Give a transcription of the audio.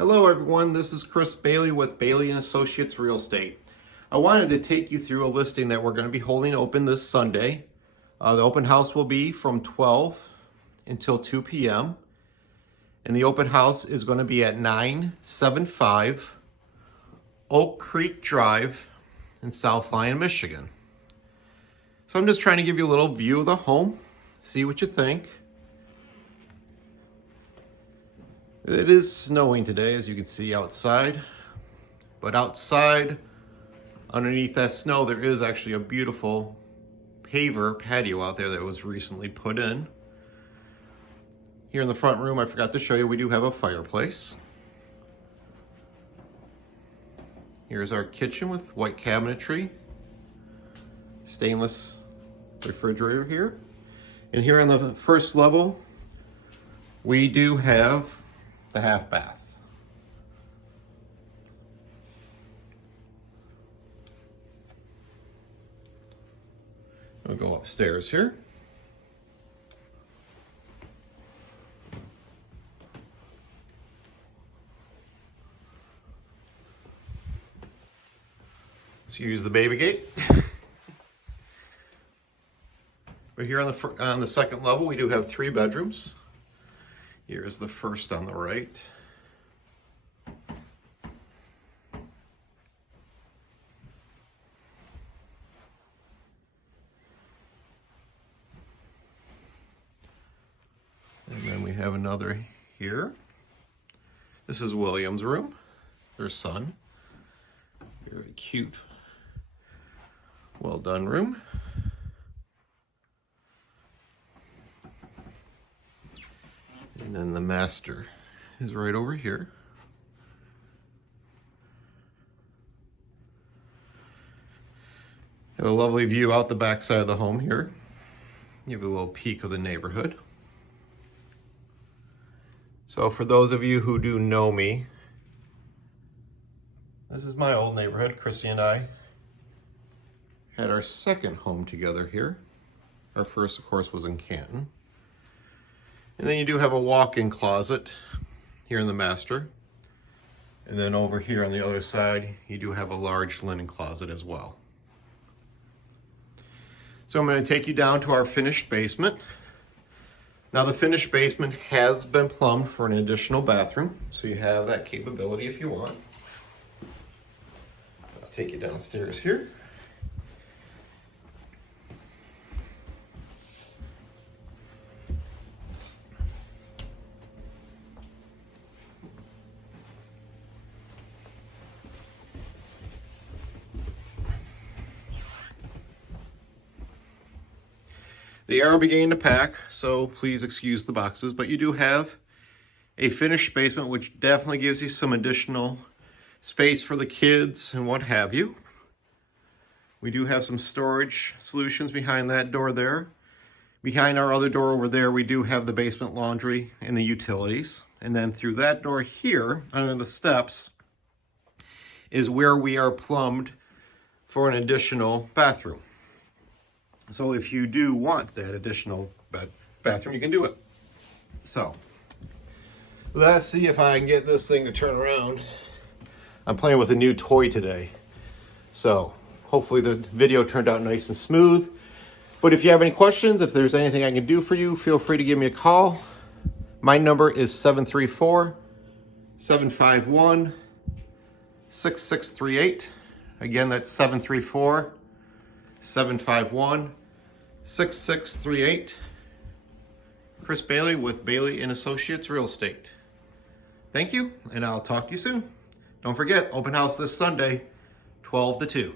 Hello everyone, this is Chris Bailey with Bailey & Associates Real Estate. I wanted to take you through a listing that we're going to be holding open this Sunday. The open house will be from 12 until 2 p.m. And the open house is going to be at 975 Oak Creek Drive in South Lyon, Michigan. So I'm just trying to give you a little view of the home, see what you think. It is snowing today, as you can see outside, but outside, underneath that snow, there is actually a beautiful paver patio out there that was recently put in. Here in the front room, I forgot to show you, we do have a fireplace. Here's our kitchen with white cabinetry, stainless refrigerator here. And here on the first level, we do have the half bath. We'll go upstairs here. Let's use the baby gate. But here on the second level, we do have 3 bedrooms. Here's the first on the right. And then we have another here. This is William's room, their son. Very cute, well done room. And then the master is right over here. Have a lovely view out the back side of the home here. You have a little peek of the neighborhood. So for those of you who do know me, this is my old neighborhood. Chrissy and I had our second home together here. Our first, of course, was in Canton. And then you do have a walk-in closet here in the master. And then over here on the other side, you do have a large linen closet as well. So I'm going to take you down to our finished basement. Now the finished basement has been plumbed for an additional bathroom, so you have that capability if you want. I'll take you downstairs here. The air began to pack, so please excuse the boxes, but you do have a finished basement, which definitely gives you some additional space for the kids and what have you. We do have some storage solutions behind that door there. Behind our other door over there, we do have the basement laundry and the utilities. And then through that door here, under the steps, is where we are plumbed for an additional bathroom. So if you do want that additional bathroom, you can do it. So let's see if I can get this thing to turn around. I'm playing with a new toy today. So hopefully the video turned out nice and smooth. But if you have any questions, if there's anything I can do for you, feel free to give me a call. My number is 734-751-6638. Again, that's 734-751-6638. Chris Bailey with Bailey & Associates Real Estate. Thank you, and I'll talk to you soon. Don't forget, open house this Sunday, 12 to 2.